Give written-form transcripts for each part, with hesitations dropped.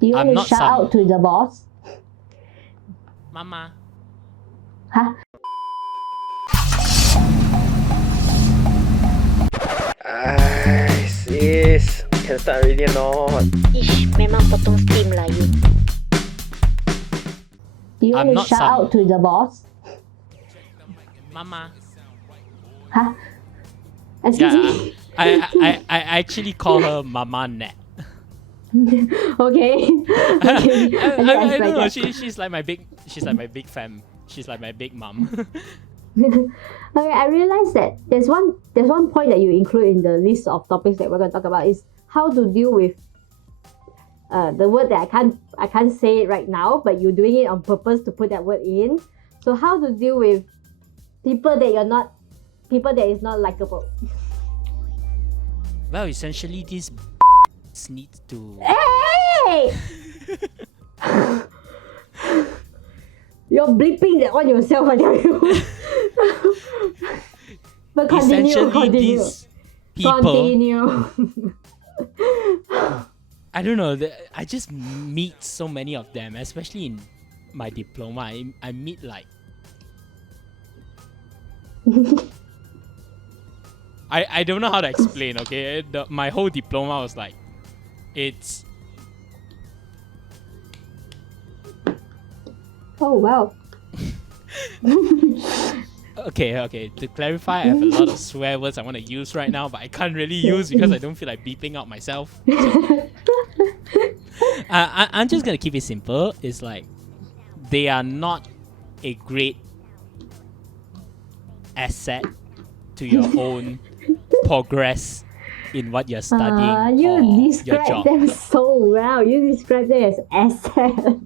Do you want to shout out to the boss? Mama. Huh? Sis, can start already or not? Ish, memang potong steam lah you. Do you want to shout out to the boss? Mama. Huh? Excuse me? I actually call her Mama Nat. Okay. I don't know. She's like my big fam. She's like my big mom. Okay, I realized that there's one point that you include in the list of topics that we're going to talk about is how to deal with the word that I can't say it right now, but you're doing it on purpose to put that word in. So how to deal with people that is not likable. Well, essentially, these needs to. Hey! You're bleeping that one yourself, I tell you. But continue. These people. Continue. I don't know. I just meet so many of them, especially in my diploma. I meet like. I don't know how to explain. Okay, my whole diploma was like, it's. Oh wow. Okay. To clarify, I have a lot of swear words I want to use right now, but I can't really use because I don't feel like beeping out myself. So, I'm just gonna keep it simple. It's like they are not a great asset to your own progress in what you're studying you or your describe job. them so well. You describe them as assets.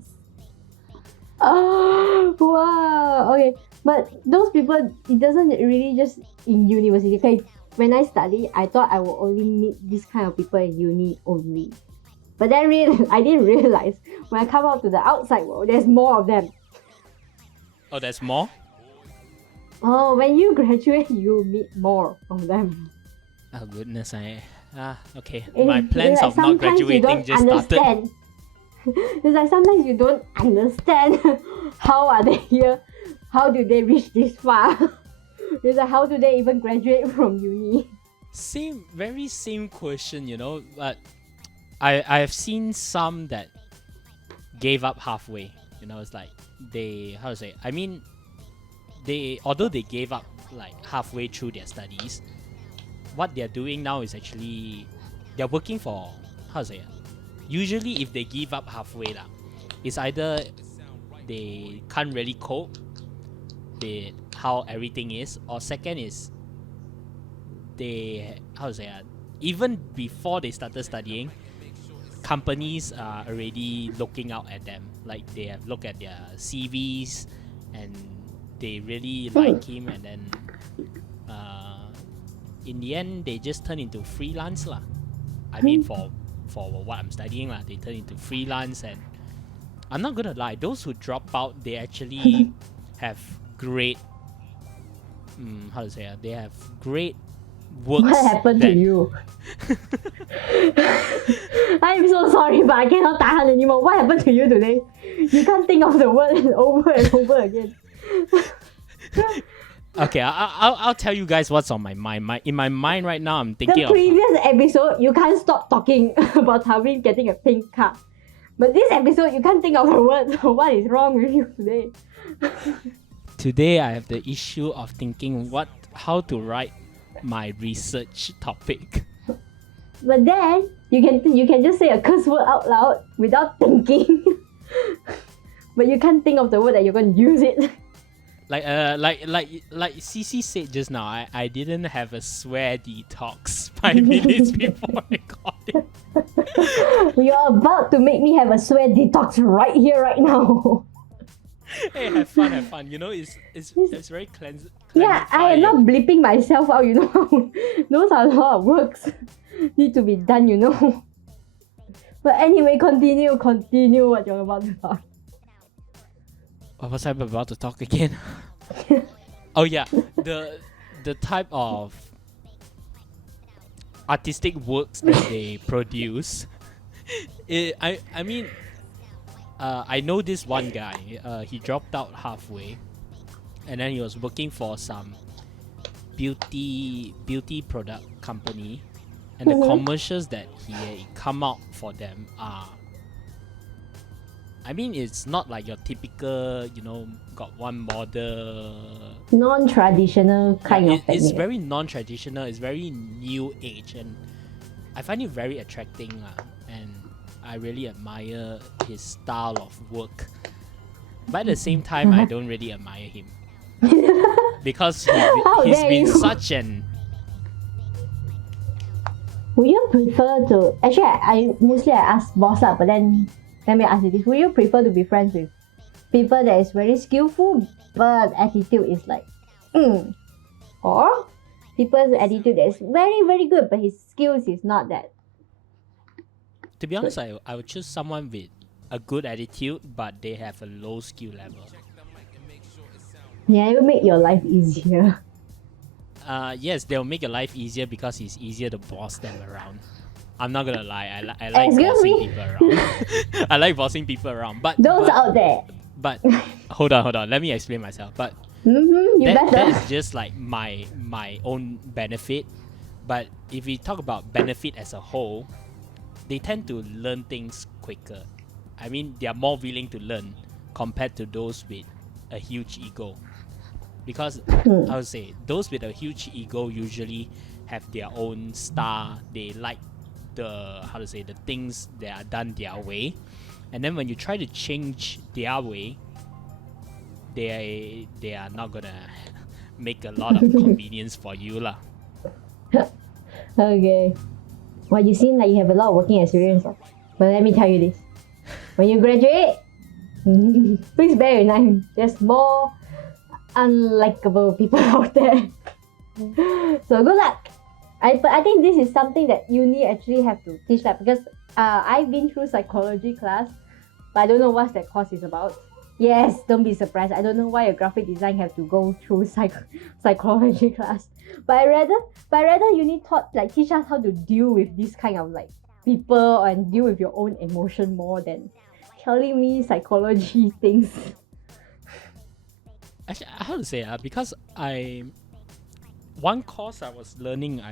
Oh wow. Okay, but those people, it doesn't really just in university. Okay, when I study, I thought I would only meet this kind of people in uni only. But then I didn't realize when I come out to the outside world, there's more of them. Oh, there's more? Oh, when you graduate, you meet more of them. Oh goodness, okay. My plans of not graduating just started. It's like sometimes you don't understand how are they here, how do they reach this far. It's like how do they even graduate from uni? Very same question, but I've seen some that gave up halfway. It's like although they gave up like halfway through their studies, what they're doing now is actually they're working for usually if they give up halfway it's either they can't really cope with how everything is, or second is they even before they started studying, companies are already looking out at them. Like they have looked at their CVs and they really like him, and then in the end they just turn into freelance lah. I mean for what I'm studying lah, they turn into freelance, and I'm not gonna lie, those who drop out, they actually have great they have great works. What happened to you? I'm so sorry, but I cannot tahan anymore. What happened to you today? You can't think of the word over and over again. Okay, I'll tell you guys what's on my mind. In my mind right now, I'm thinking the previous episode, you can't stop talking about Tawin getting a pink card. But this episode, you can't think of the word. What is wrong with you today? Today, I have the issue of thinking how to write my research topic. But then you can just say a curse word out loud without thinking. But you can't think of the word that you're going to use it. Like CC said just now, I didn't have a swear detox 5 minutes before recording. You're about to make me have a swear detox right here, right now. Hey, have fun. It's very cleansing. Yeah, I am not bleeping myself out, Those are a lot of works need to be done, But anyway, continue what you're about to talk. What was I about to talk again? Oh yeah, the type of artistic works that they produce I mean, I know this one guy. He dropped out halfway, and then he was working for some beauty product company, and the commercials that he come out for them are. I mean, it's not like your typical, got one model. Non-traditional kind of It's technique. very non-traditional. It's very new age, and I find it very attracting, and I really admire his style of work. But at the same time, I don't really admire him because he's dare been you. such an. Would you prefer to actually I mostly I ask boss lah, but then let me ask you this. Would you prefer to be friends with people that is very skillful but attitude is like or people's attitude that is very, very good but his skills is not that? To be honest, I would choose someone with a good attitude, but they have a low skill level. Yeah, it will make your life easier. Yes, they'll make your life easier because it's easier to boss them around. I'm not gonna lie, I like Excuse bossing me? people around. I like bossing people around, but Those out there. but hold on. Let me explain myself. But You that better. is just like my own benefit. But if we talk about benefit as a whole, they tend to learn things quicker. I mean, they are more willing to learn compared to those with a huge ego. Because I would say those with a huge ego usually have their own style. They like the things that are done their way, and then when you try to change their way, they are not gonna make a lot of convenience for you lah. Okay. Well, you seem like you have a lot of working experience. But let me tell you this. When you graduate, please bear in mind, there's more unlikable people out there. So good luck. But I think this is something that uni actually have to teach that because I've been through psychology class, but I don't know what that course is about. Yes, don't be surprised. I don't know why a graphic design have to go through psychology class. But I rather uni teach us how to deal with this kind of like people and deal with your own emotion more than telling me psychology things. Actually, how to say because one course I was learning,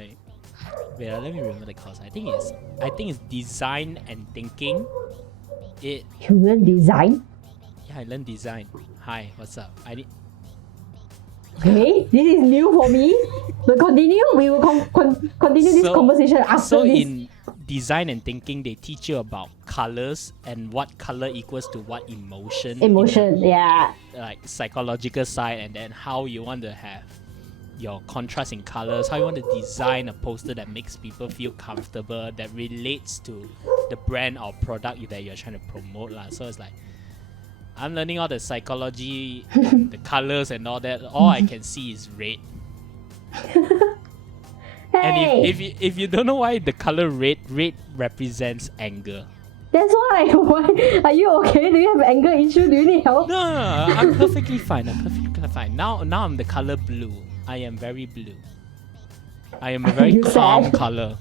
let me remember the course. I think it's design and thinking. You learn design? I learned design. Hi, what's up? Okay, this is new for me. But continue. We will continue this conversation after So this. in design and thinking, they teach you about colors and what color equals to what emotion. Emotion, yeah. Like psychological side, and then how you want to have your contrast in colors, how you want to design a poster that makes people feel comfortable, that relates to the brand or product that you're trying to promote lah. So it's like I'm learning all the psychology, the colors and all that. All I can see is red. And Hey, if you don't know why the color red represents anger. that's why. Why are you okay? Do you have anger issue? Do you need help? No, I'm perfectly fine. Now I'm the color blue. I am very blue. I am a very You calm sad? color.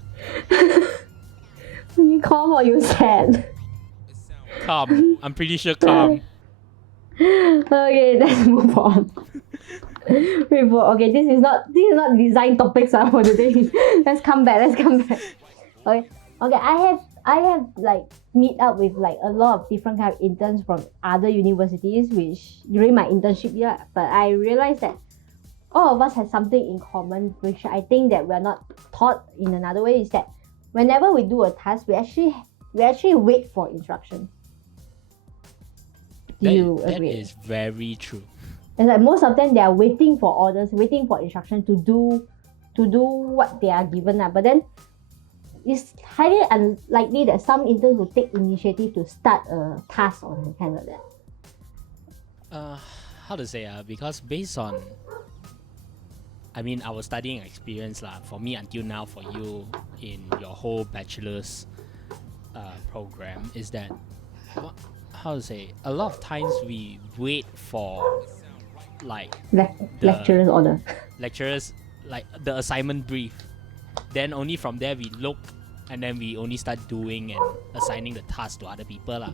Are you calm or you sad? Calm. I'm pretty sure calm. Okay, let's move on. Okay, this is not design topics for today. Let's come back. Okay. I have like meet up with like a lot of different kind of interns from other universities, which during my internship year. But I realized that all of us have something in common, which I think that we're not taught in another way. Is that whenever we do a task, we actually wait for instructions. Do you That agree? is very true. It's like most of them they are waiting for orders, waiting for instruction to do what they are given. But then it's highly unlikely that some interns will take initiative to start a task or something kind of that. How to say because based on our studying experience lah, for me until now, for you in your whole bachelor's program, is that how to say, a lot of times we wait for like Lecturer's order. lecturers, like the assignment brief, then only from there we look and then we only start doing and assigning the task to other people lah.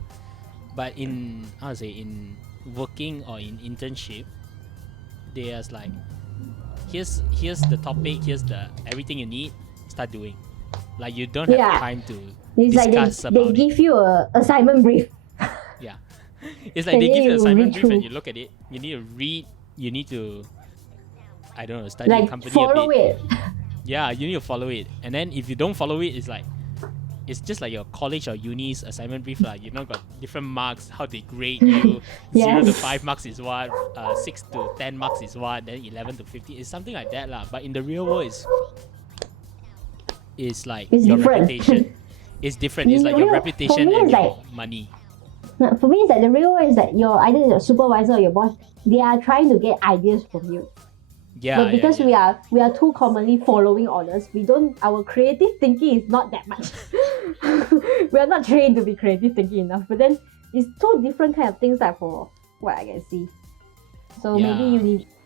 But in in working or in internship, there's like here's the topic, here's the everything you need, start doing. Like you don't have time to It's like discuss they about it. give you a assignment brief. Yeah. It's like they And give then you an you assignment read brief and through. you look at it. You need to read. You need to, I don't know, study a Like company follow a bit. it. Yeah, you need to follow it. And then if you don't follow it, it's just like your college or uni's assignment brief lah. You know, got different marks, how they grade you. 0 to Yes. 5 marks is what, 6 to 10 marks is what, then 11 to 15. It's something like that lah. But in the real world, it's like It's your different. reputation. It's different. It's In like the your real- reputation for me, and it's your like- money. No, for me, it's like the real one is that either your supervisor or your boss, they are trying to get ideas from you. Yeah, But because yeah. we are too commonly following orders, our creative thinking is not that much. We are not trained to be creative thinking enough. But then it's two different kind of things that for what I can see. So Yeah.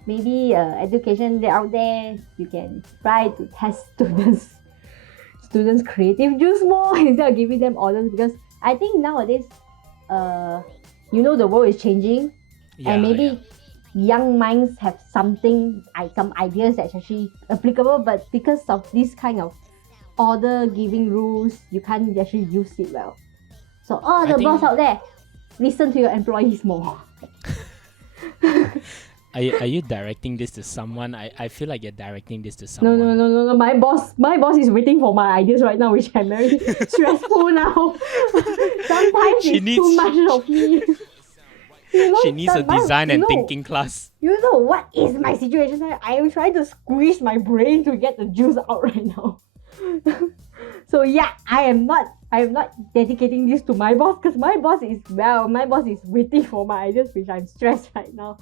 maybe education out there, you can try to test students' creative juice more instead of giving them orders, because I think nowadays, the world is changing, Yeah, and maybe yeah. young minds have some ideas that's actually applicable, but because of this kind of order giving rules, you can't actually use it well. So I the boss think- out there, listen to your employees more. Are you directing this to someone? I feel like you're directing this to No, someone. no. My boss is waiting for my ideas right now, which I'm very stressful now. Sometimes She it's needs- too much of me. She needs a design and thinking class. You know what is my situation? I am trying to squeeze my brain to get the juice out right now. So yeah, I am not dedicating this to my boss, because my boss is waiting for my ideas, which I'm stressed right now.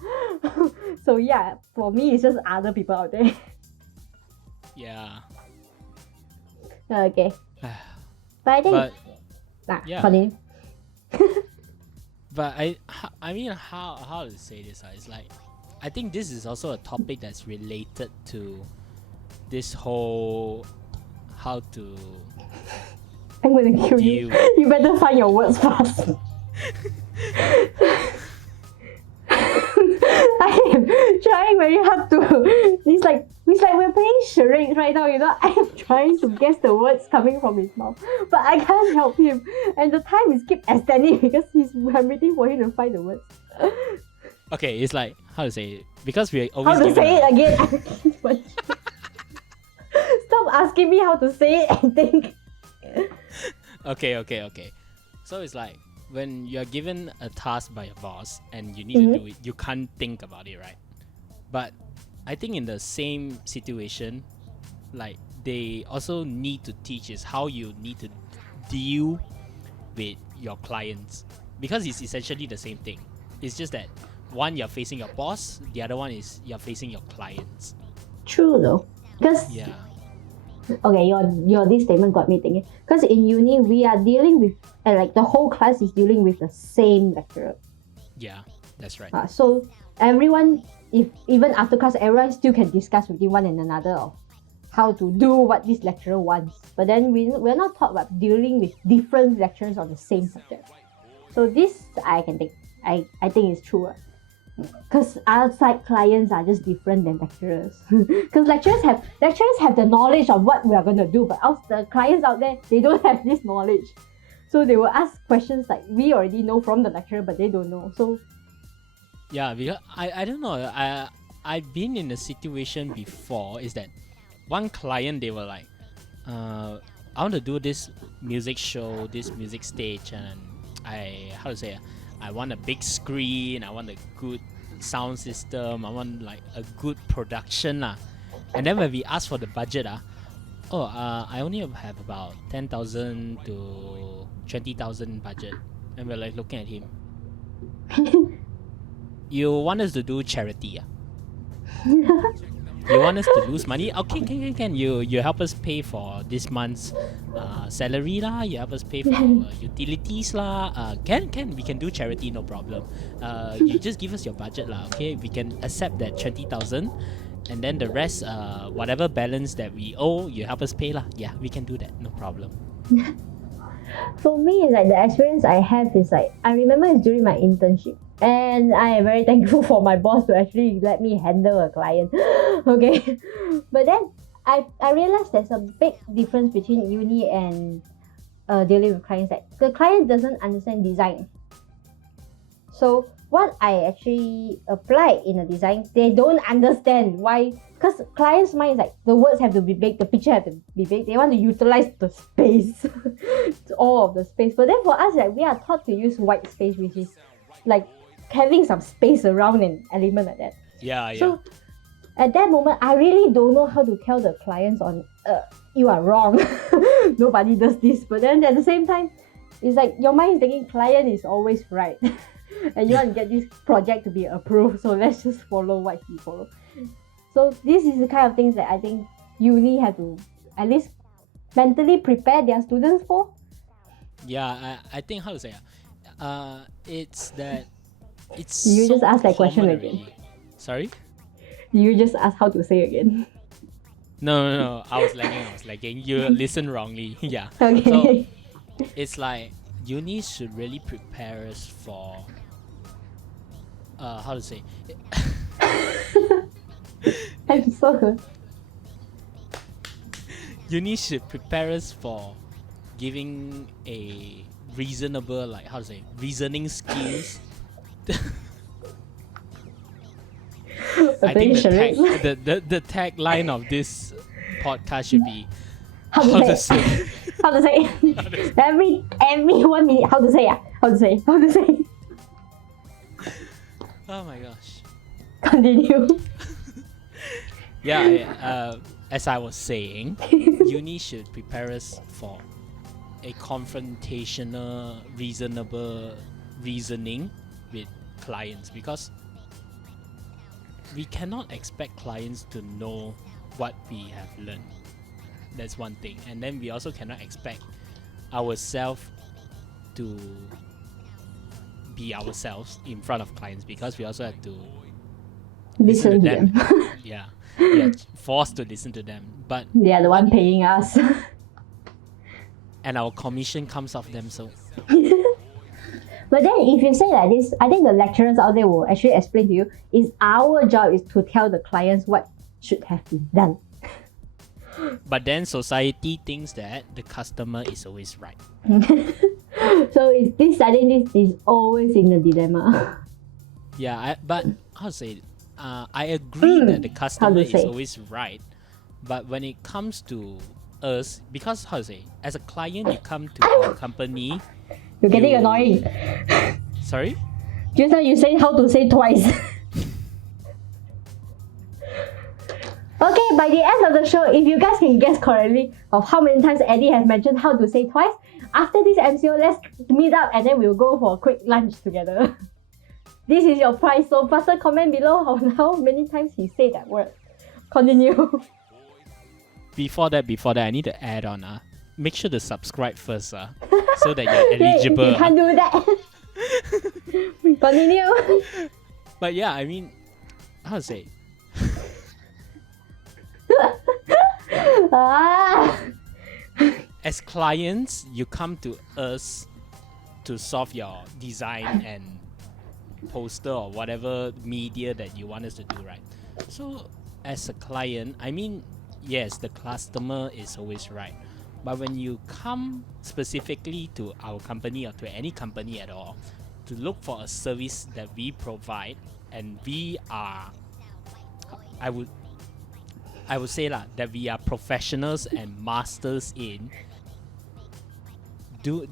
So yeah, for me it's just other people out there. Yeah. Okay. But I think But yeah. continue. But I mean how to say this? It's like I think this is also a topic that's related to this whole how to I'm gonna kill you. deal. You better find your words fast. I am trying very hard to. It's like we're playing charades right now. I am trying to guess the words coming from his mouth, but I can't help him, and the time is keep extending because I'm waiting for him to find the words. Okay, it's like how to say it? Because we're How always to given say a- it again? Stop asking me how to say it and think. Okay. So it's like when you're given a task by your boss and you need to do it, you can't think about it, right? But I think in the same situation, like they also need to teach is how you need to deal with your clients, because it's essentially the same thing. It's just that one you're facing your boss, the other one is you're facing your clients. True though, because Yeah. okay, your this statement got me thinking. Because in uni we are dealing with, like the whole class is dealing with the same lecturer. Yeah, that's right. So everyone, if even after class, everyone still can discuss with one and another of how to do what this lecturer wants. But then we're not taught about dealing with different lecturers on the same subject. So this I can think. I think it's true. Because outside clients are just different than lecturers. Because lecturers have the knowledge of what we are going to do, but the clients out there, they don't have this knowledge. So they will ask questions like we already know from the lecturer, but they don't know. So Yeah, because I don't know. I've been in a situation before. Is that one client, they were like, I want to do this music show, this music stage, and I want a big screen, I want a good sound system, I want like a good production lah. And then when we asked for the budget I only have about 10,000 to 20,000 budget, and we're like looking at him. You want us to do charity? You want us to lose money? Okay, can. You help us pay for this month's salary lah. You help us pay for our utilities lah. Can we can do charity, no problem. You just give us your budget lah. Okay, we can accept that 20,000, and then the rest, whatever balance that we owe, you help us pay lah. Yeah, we can do that, no problem. For me, like the experience I have is like I remember it's during my internship, and I am very thankful for my boss to actually let me handle a client. Okay, but then I realized there's a big difference between uni and dealing with clients. Like the client doesn't understand design, so what I actually apply in a design, they don't understand why. Because clients' mind is like the words have to be big, the picture have to be big. They want to utilize the space, all of the space. But then for us, like we are taught to use white space, which is like having some space around an element like that. Yeah, yeah. So at that moment, I really don't know how to tell the clients on you are wrong. Nobody does this. But then at the same time, it's like your mind is thinking client is always right. And you want to get this project to be approved, so let's just follow what he follows. So this is the kind of things that I think uni have to at least mentally prepare their students for. Yeah, I think how to say it's that it's You so just ask that question common again. already. Sorry? You just ask how to say again. No. I was lagging. You listen wrongly. Yeah. Okay. So it's like uni should really prepare us for how to say I'm so good. uni should prepare us for giving a reasonable, like how to say, reasoning skills. I think the tagline of this podcast should be How to say? How to say? Every 1 minute. How to say? How to say? How to say? Oh my gosh. Continue. Yeah, as I was saying, uni should prepare us for a confrontational, reasonable reasoning with clients, because we cannot expect clients to know what we have learned. That's one thing. And then we also cannot expect ourselves to be ourselves in front of clients, because we also have to Listen to them. Yeah, we are forced to listen to them, but They are the one paying us. and our commission comes off them. So But then if you say like this, I think the lecturers out there will actually explain to you, is our job is to tell the clients what should have been done. but then society thinks that the customer is always right. So I think this is always in the dilemma. Yeah, but how to say? I agree that the customer is always right, but when it comes to us, because how to say, as a client, you come to our company. You're getting annoying. Sorry? Just now you say how to say twice. Okay, by the end of the show, if you guys can guess correctly of how many times Eddie has mentioned how to say twice, after this MCO, let's meet up and then we'll go for a quick lunch together. This is your prize, so faster comment below how many times he said that word. Continue. Before that, I need to add on. Make sure to subscribe first, so that you're eligible. You can't do that. Continue. But yeah, I mean, how to say? As clients, you come to us to solve your design and poster or whatever media that you want us to do, right? So as a client, I mean, yes, the customer is always right, but when you come specifically to our company or to any company at all to look for a service that we provide, and we are, I would say that we are professionals and masters in,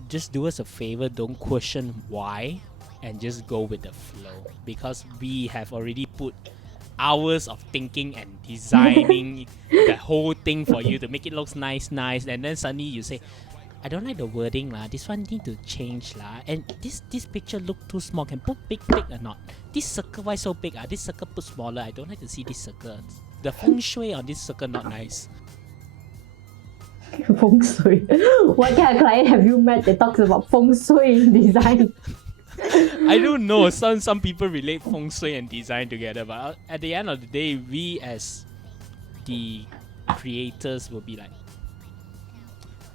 just do us a favor, don't question why, and just go with the flow, because we have already put hours of thinking and designing the whole thing for you to make it look nice, and then suddenly you say, I don't like the wording lah, this one need to change lah, and this picture look too small, can put big or not, this circle why so big, this circle put smaller, I don't like to see this circle, the feng shui on this circle not nice. Feng shui. What kind of client have you met that talks about feng shui in design? I don't know. Some people relate feng shui and design together, but at the end of the day, we as the creators will be like,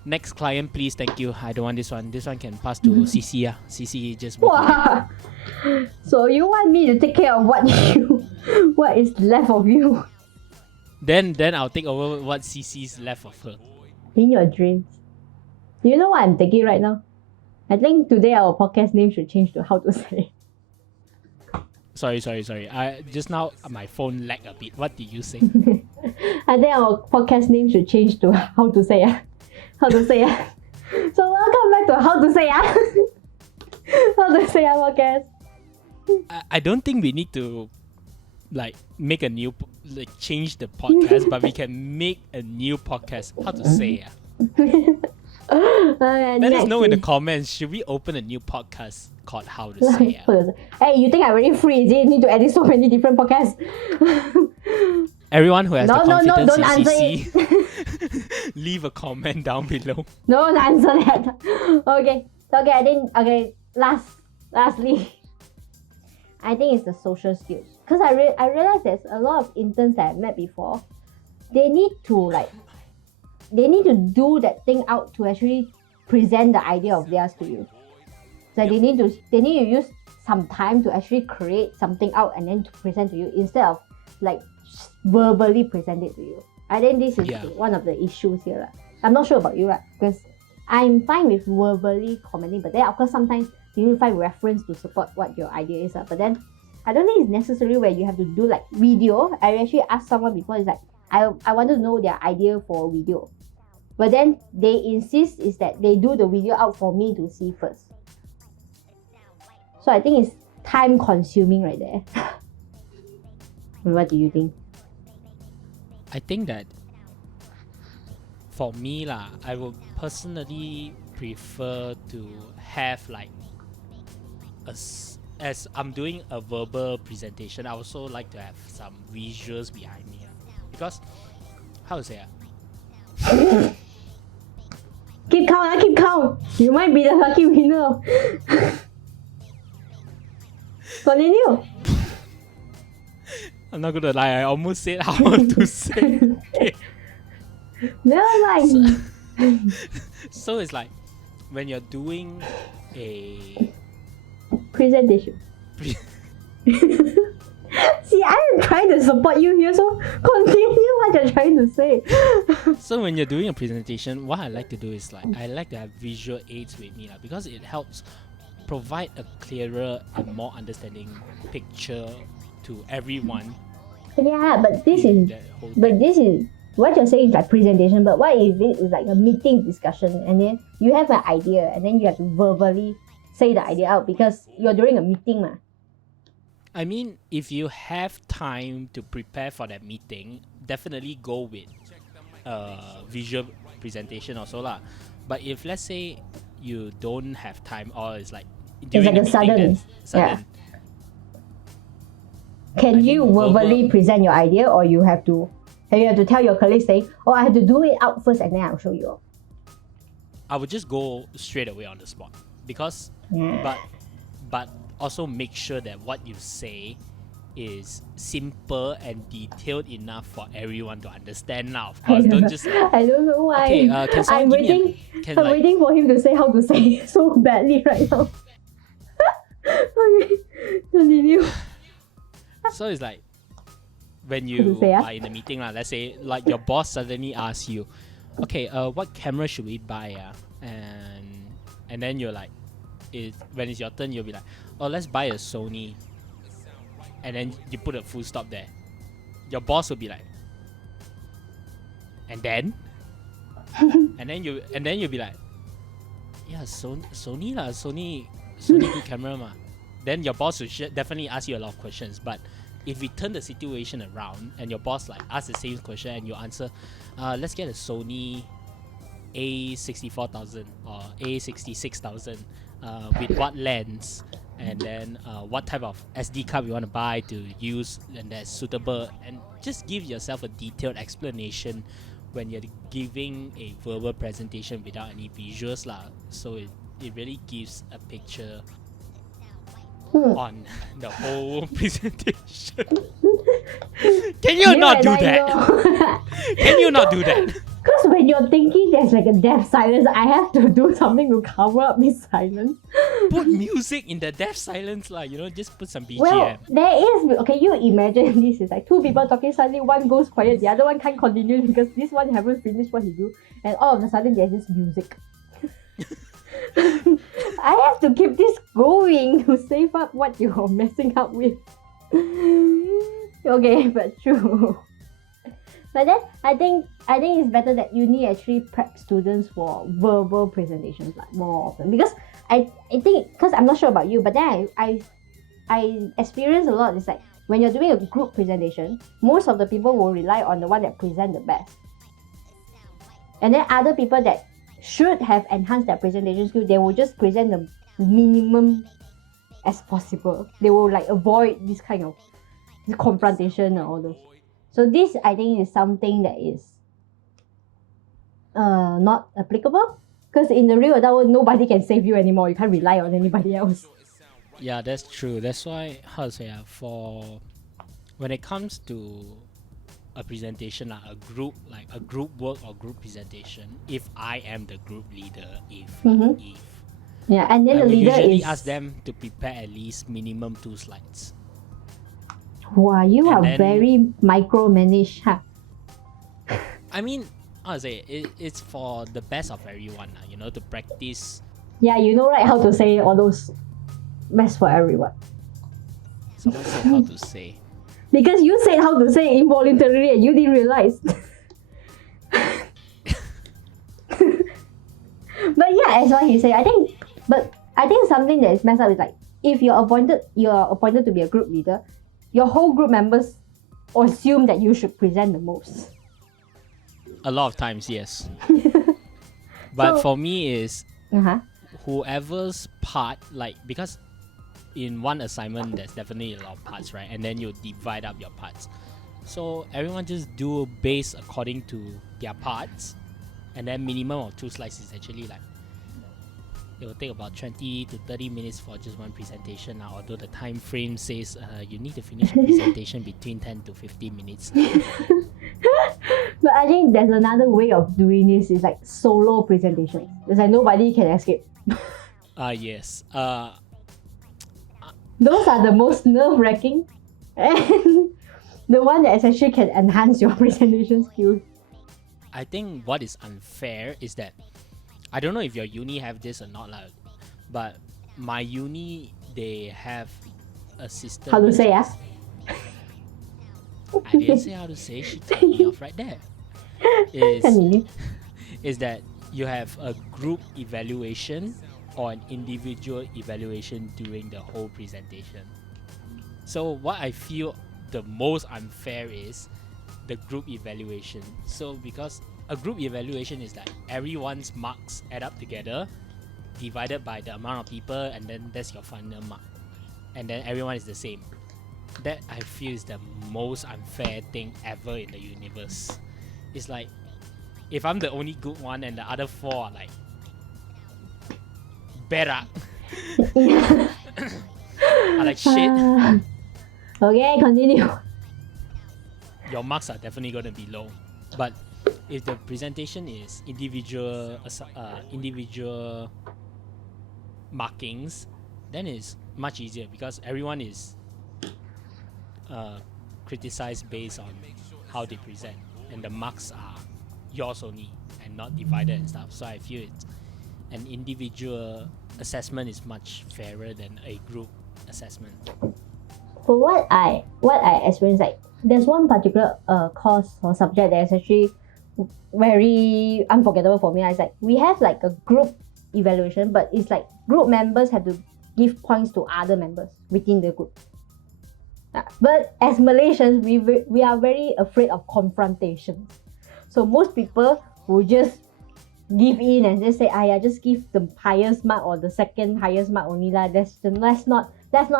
next client, please, thank you. I don't want this one. This one can pass to CC. CC just work on it. Wow. So you want me to take care of what is left of you Then I'll take over what CC's left of her. in your dreams? You know what I'm thinking right now? I think today our podcast name should change to How to Say. Sorry. I just now my phone lagged a bit. What did you say? I think our podcast name should change to How to Say. How to Say. So welcome back to How to Say. How to Say podcast. I don't think we need to make a new change the podcast, but we can make a new podcast. How to say? Let us know in the comments. Should we open a new podcast called How to Say? Hey, you think I'm really free? Is it? Need to edit so many different podcasts? Everyone who has the confidence don't in answer CC, leave a comment down below. Don't answer that. Okay. I think lastly, I think it's the social skills. Because I realized there's a lot of interns that I've met before. They need to do that thing out to actually present the idea of theirs to you. So they need to use some time to actually create something out and then to present to you instead of verbally present it to you. I think this is one of the issues here. I'm not sure about you, because I'm fine with verbally commenting, but then of course sometimes you need to find reference to support what your idea is. But then I don't think it's necessary where you have to do video. I actually asked someone before, it's I want to know their idea for a video. But then they insist is that they do the video out for me to see first. So I think it's time consuming right there. What do you think? I think that for me I would personally prefer to have as I'm doing a verbal presentation, I also like to have some visuals behind me. Because how to say Keep count. You might be the lucky winner. Continue. I'm not gonna lie, I almost said how to say. Okay. Never mind. So it's when you're doing a presentation. See, I am trying to support you here, so continue what you're trying to say. So when you're doing a presentation, what I like to do is I like to have visual aids with me because it helps provide a clearer and more understanding picture to everyone. Yeah, but this is what you're saying is presentation. But what if it is a meeting discussion and then you have an idea and then you have to verbally say the idea out because you're during a meeting, I mean, if you have time to prepare for that meeting, definitely go with visual presentation also lah. But if let's say you don't have time or it's during it's the meeting, sudden. Yeah. Can you verbally present your idea, or you have to tell your colleagues saying, "Oh, I have to do it out first and then I'll show you"? I would just go straight away on the spot because, but also make sure that what you say is simple and detailed enough for everyone to understand. Now, of course, don't just. I don't know why. Okay, can someone I'm waiting for him to say how to say so badly right now. Okay, continue. So it's when you are in a meeting, let's say your boss suddenly asks you, okay, what camera should we buy? And then you're when it's your turn, you'll be oh, let's buy a Sony. And then you put a full stop there. Your boss will be and then? and then you'll be yeah, Sony lah, Sony good camera ma. Then your boss will definitely ask you a lot of questions. But if we turn the situation around and your boss asks the same question and you answer, let's get a Sony A64,000 or A66,000 with what lens, and then what type of SD card we want to buy to use and that's suitable, and just give yourself a detailed explanation when you're giving a verbal presentation without any visuals lah. So it really gives a picture on the whole presentation. Can you not do that? Can you not do that? Because when you're thinking there's like a deaf silence, I have to do something to cover up this silence. Put music in the deaf silence lah. Just put some BGM. Well, there is. Okay, you imagine this is like two people talking, suddenly one goes quiet, the other one can't continue because this one haven't finished what he do, and all of a sudden there's just music. I have to keep this going to save up what you're messing up with. Okay, but true. But then I think it's better that uni actually prep students for verbal presentations like more often, because I think, because I'm not sure about you, but then I experience a lot. It's like when you're doing a group presentation, most of the people will rely on the one that present the best, and then other people that should have enhanced their presentation skill, they will just present the minimum as possible. They will like avoid this kind of confrontation and all those. So this, I think, is something that is not applicable, because in the real adult world, nobody can save you anymore. You can't rely on anybody else. Yeah, that's true. That's why, how to say, for when it comes to a presentation, like a group work or group presentation, if I am the group leader, Yeah, and then I the would leader usually is ask them to prepare at least minimum 2 slides. Wow, you And are then- very micromanaged, huh? I mean, how to say, it's for the best of everyone, to practice. Yeah, you know right how to say all those best for everyone. Someone said how to say. Because you said how to say involuntarily and you didn't realize. But yeah, as what he said, I think something that is messed up is like, if you're appointed to be a group leader, your whole group members assume that you should present the most. A lot of times, yes. But So- for me is Uh-huh. whoever's part, like, because in one assignment there's definitely a lot of parts, right? And then you divide up your parts. So everyone just do based according to their parts, and then minimum of 2 slides is actually like, it will take about 20 to 30 minutes for just one presentation, although the time frame says you need to finish a presentation between 10 to 15 minutes. But I think there's another way of doing this, is like solo presentations. It's like nobody can escape. Yes. Those are the most nerve-wracking and the one that essentially can enhance your presentation skills. I think what is unfair is that, I don't know if your uni have this or not, but my uni, they have a system. How to say, I didn't say how to say, she cut me off right there. Continue. Is that you have a group evaluation or an individual evaluation during the whole presentation. So what I feel the most unfair is the group evaluation. So because a group evaluation is like everyone's marks add up together, divided by the amount of people, and then that's your final mark. And then everyone is the same. That I feel is the most unfair thing ever in the universe. It's like, if I'm the only good one and the other 4 are like better, are like shit, Okay, continue. your marks are definitely gonna be low. But if the presentation is individual markings, then it's much easier because everyone is criticized based on how they present, and the marks are yours only and not divided and stuff. So I feel an individual assessment is much fairer than a group assessment. For what I experienced, like there's one particular course or subject that is actually very unforgettable for me. It's like we have like a group evaluation, but it's like group members have to give points to other members within the group. But as Malaysians, we are very afraid of confrontation. So most people will just give in and just say, just give the highest mark or the second highest mark only lah. Let's not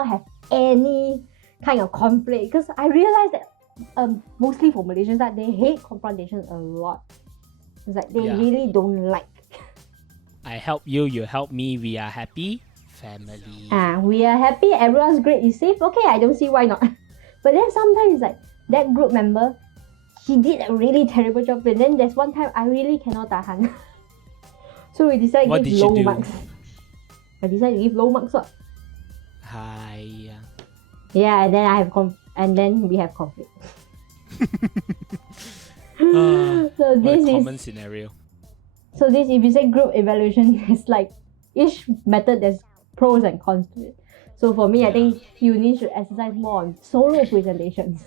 have any kind of conflict. Because I realized that mostly for Malaysians, that they hate confrontation a lot. It's like they really don't like. I help you, you help me, we are happy. Family. We are happy, everyone's great, is safe. Okay, I don't see why not. But then sometimes it's like that group member, he did a really terrible job. And then there's one time I really cannot tahan. So we decided What to did give you low do? marks. I decided to give low marks. What? Hi. Yeah, and then we have conflict. So What this a common is scenario. so this if you say group evaluation, it's like each method there's pros and cons to it. So for me, I Yeah. think uni should exercise more on solo presentations.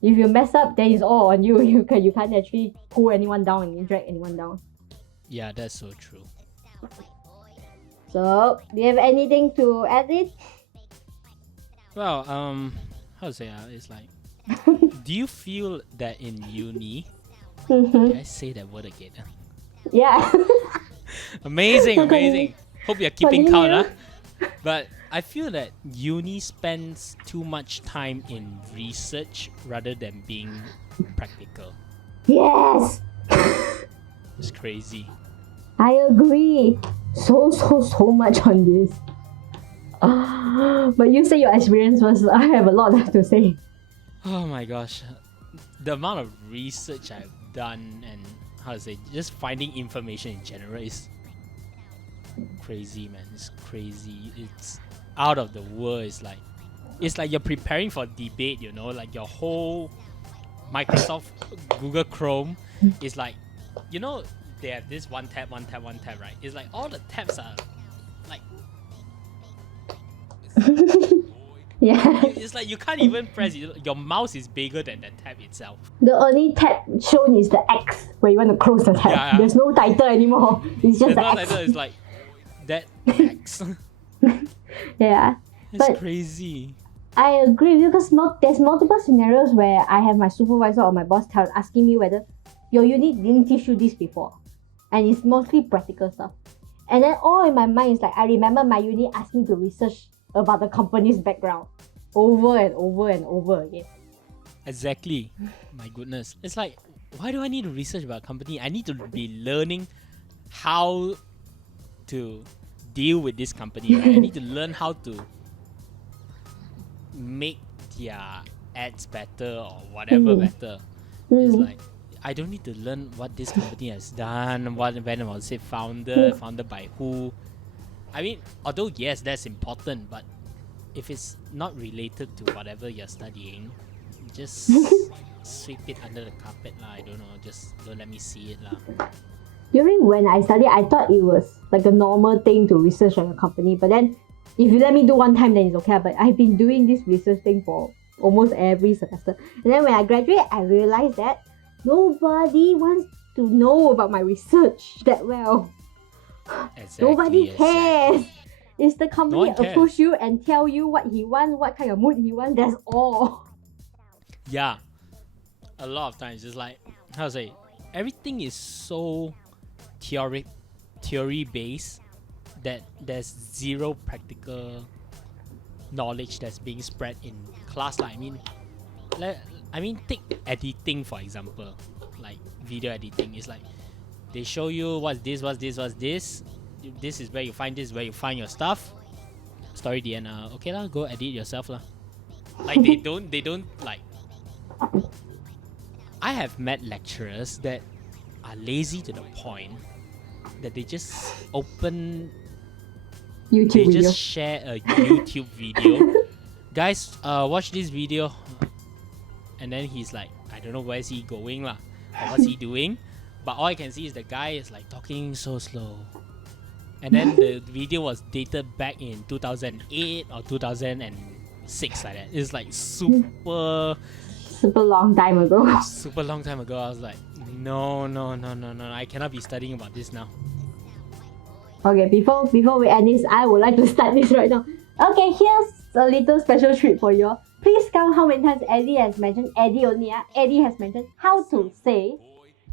If you mess up, then it's all on you. You can't actually pull anyone down and drag anyone down. Yeah, that's so true. So do you have anything to add it? Well, how to say it's like, do you feel that in uni? Did I say that word again? Yeah. Amazing, Okay. amazing. Hope you're keeping count, Continue. But I feel that uni spends too much time in research rather than being practical. Yes. It's crazy. I agree. So much on this. But you say your experience first. I have a lot to say. Oh my gosh. The amount of research I've done and how to say, just finding information in general is crazy, man. It's crazy. It's out of the world. It's like you're preparing for debate, you know, like your whole Microsoft Google Chrome is like, you know, they have this one tab, right? It's like all the tabs are like Yeah. it's like you can't even press it. Your mouse is bigger than the tab itself. The only tab shown is the X where you want to close the tab. Yeah. There's no title anymore. It's just There's no the X. title, it's like that X. Yeah. It's But- crazy. I agree because there's multiple scenarios where I have my supervisor or my boss asking me whether your unit didn't teach you this before. And it's mostly practical stuff. And then all in my mind is like, I remember my unit asked me to research about the company's background over and over and over again. Exactly. My goodness. It's like, why do I need to research about a company? I need to be learning how to deal with this company, right? I need to learn how to make their ads better or whatever better. It's like, I don't need to learn what this company has done, when was it founded by who. I mean, although yes, that's important, but if it's not related to whatever you're studying, just sweep it under the carpet lah. I don't know, just don't let me see it lah. During when I studied, I thought it was like a normal thing to research on a company. But then, if you let me do one time, then it's okay. But I've been doing this research thing for almost every semester. And then when I graduate, I realized that nobody wants to know about my research that well. Exactly, Nobody cares. It's the No company one cares. approach you and tell you what he wants, what kind of mood he wants. That's all. Yeah, a lot of times it's like, how to say, everything is so theory based that there's zero practical knowledge that's being spread in class. Like, I mean, take editing for example, like video editing. It's like they show you what's this. This is where you find this, where you find your stuff. Story the end. Okay lah, go edit yourself lah. Like they don't like. I have met lecturers that are lazy to the point that they just open, YouTube they video. just share a YouTube video. Guys, watch this video. And then he's like, I don't know where's he going lah, or what's he doing. But all I can see is the guy is like talking so slow. And then the video was dated back in 2008 or 2006 like that. It's like super long time ago. super long time ago. I was like, no, I cannot be studying about this now. Okay, before we end this, I would like to start this right now. Okay, here's a little special treat for you. Please count how many times Eddie has mentioned, Eddie has mentioned how to say.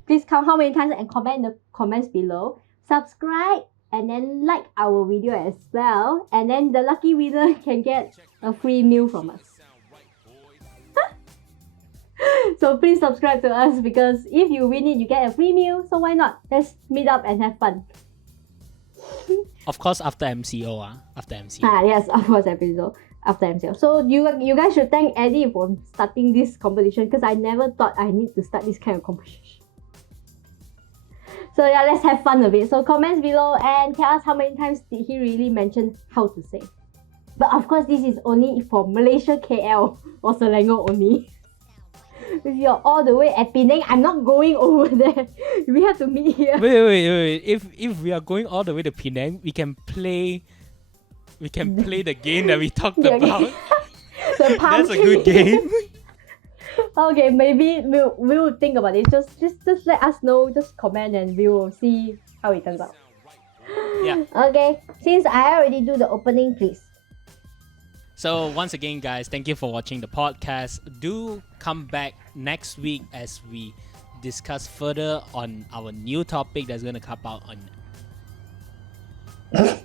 Please count how many times and comment in the comments below. Subscribe and then like our video as well. And then the lucky winner can get a free meal from us. So please subscribe to us because if you win it, you get a free meal. So why not? Let's meet up and have fun. Of course, after MCO, after MCO. Yes, of course, episode after MCO. So you guys should thank Eddie for starting this competition because I never thought I need to start this kind of competition. So yeah, let's have fun with it. So comments below and tell us how many times did he really mention how to say. But of course, this is only for Malaysia, KL or Selangor only. If you're all the way at Penang, I'm not going over there. We have to meet here. Wait. If we are going all the way to Penang, we can play the game that we talked Yeah, okay. about. The palm That's a good tree. game. Okay, maybe we'll think about it. Just let us know. Just comment and we will see how it turns out. Yeah. Okay, since I already do the opening, please. So once again, guys, thank you for watching the podcast. Do come back next week as we discuss further on our new topic that's gonna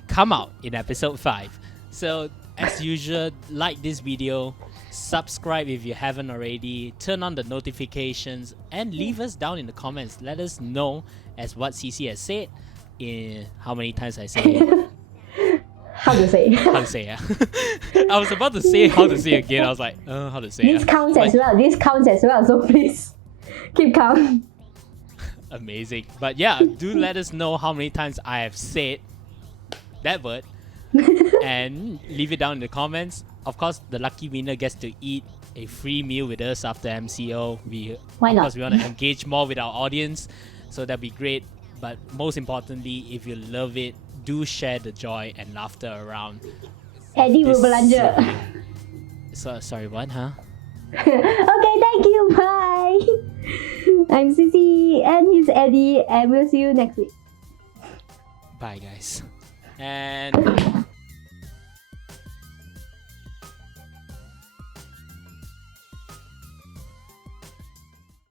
come out in episode 5. So as usual, like this video, subscribe if you haven't already, turn on the notifications, and leave us down in the comments. Let us know as what CC has said. In how many times I say it. How to say? How to say I was about to say how to say again. I was like, how to say This counts as well. This counts as well. So please keep count. Amazing. But yeah, do let us know how many times I have said that word and leave it down in the comments. Of course, the lucky winner gets to eat a free meal with us after MCO. Why of not? course, we want to engage more with our audience, so that'd be great. But most importantly, if you love it, do share the joy and laughter around. Eddie will this belanja. So sorry, what, huh? Okay, thank you. Bye. I'm Cici and he's Eddie, and we'll see you next week. Bye, guys. And